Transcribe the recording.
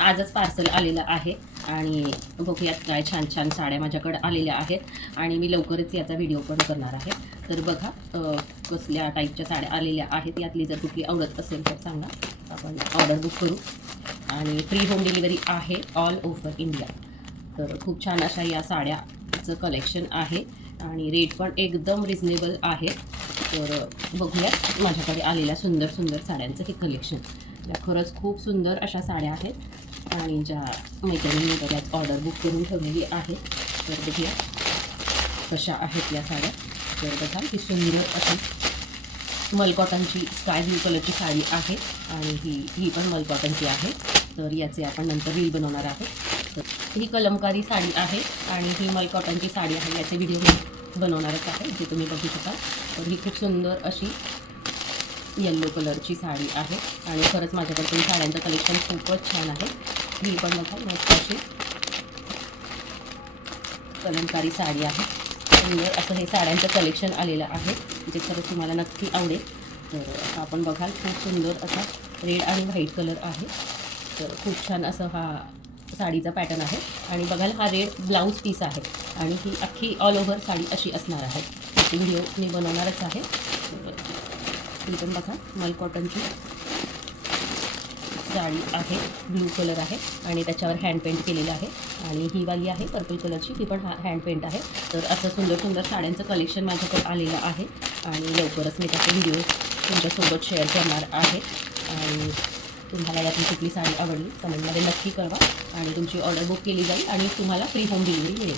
आजच पार्सल आलेलं आहे आणि बघूयात काय छान छान साड्या माझ्याकडे आलेल्या आहेत आणि मी लवकरच याचा व्हिडिओ पण करणार आहे. तर बघा कसल्या टाईपच्या साड्या आलेल्या आहेत, यातली जर कुठली आवडत असेल तर सांगा, आपण ऑर्डर बुक करू. आणि फ्री होम डिलिव्हरी आहे ऑल ओव्हर इंडिया. तर खूप छान अशा या साड्याचं कलेक्शन आहे आणि रेट पण एकदम रिजनेबल आहे. तर बघूयात माझ्याकडे आलेल्या सुंदर सुंदर साड्यांचं हे कलेक्शन. त्या खरंच खूप सुंदर अशा साड्या आहेत आणि ज्या मैत्रिणींनी बऱ्याच ऑर्डर बुक करून ठेवलेली आहे. तर बघूया कशा आहेत या साड्या. तर बघा ही सुंदर अशी मल कॉटनची स्काय ब्लू कलरची साडी आहे आणि ही पण मल कॉटनची आहे. तर याचे आपण नंतर रील बनवणार आहोत. तर ही कलमकारी साडी आहे आणि ही मल कॉटनची साडी आहे, याचे व्हिडिओ मी बनवणारच आहे जे तुम्ही बघू शकाल. तर ही खूप सुंदर अशी येल्लो कलरची साडी आहे आणि खरंच माझ्याकडे साड्यांचं कलेक्शन खूपच छान आहे. ही पण बघा मस्त अशी कलमकारी साडी आहे. सुंदर असं हे साड्यांचं कलेक्शन आलेलं आहे जे खरंच तुम्हाला नक्की आवडेल. तर आपण बघाल खूप सुंदर असा रेड आणि व्हाईट कलर आहे. तर खूप छान असं हा साडीचा पॅटर्न आहे आणि बघाल हा रेड ब्लाऊज पीस आहे आणि ही अख्खी ऑल ओव्हर साडी अशी असणार आहे. त्याची व्हिडिओ मी बनवणारच आहे. ही पण बघा मल कॉटनची साडी आहे, ब्लू कलर आहे आणि त्याच्यावर हँड पेंट केलेलं आहे. आणि ही वाली आहे पर्पल कलरची, ती पण हँड पेंट आहे. तर असं सुंदर सुंदर साड्यांचं कलेक्शन माझ्याकडे आलेलं आहे आणि लवकरच मी त्याचे व्हिडिओ तुमच्यासोबत शेअर करणार आहे. आणि तुम्हाला यातली कुठली साडी आवडली कमेंटमध्ये नक्की कळवा आणि तुमची ऑर्डर बुक केली जाईल आणि तुम्हाला फ्री होम डिलिव्हरी मिळेल.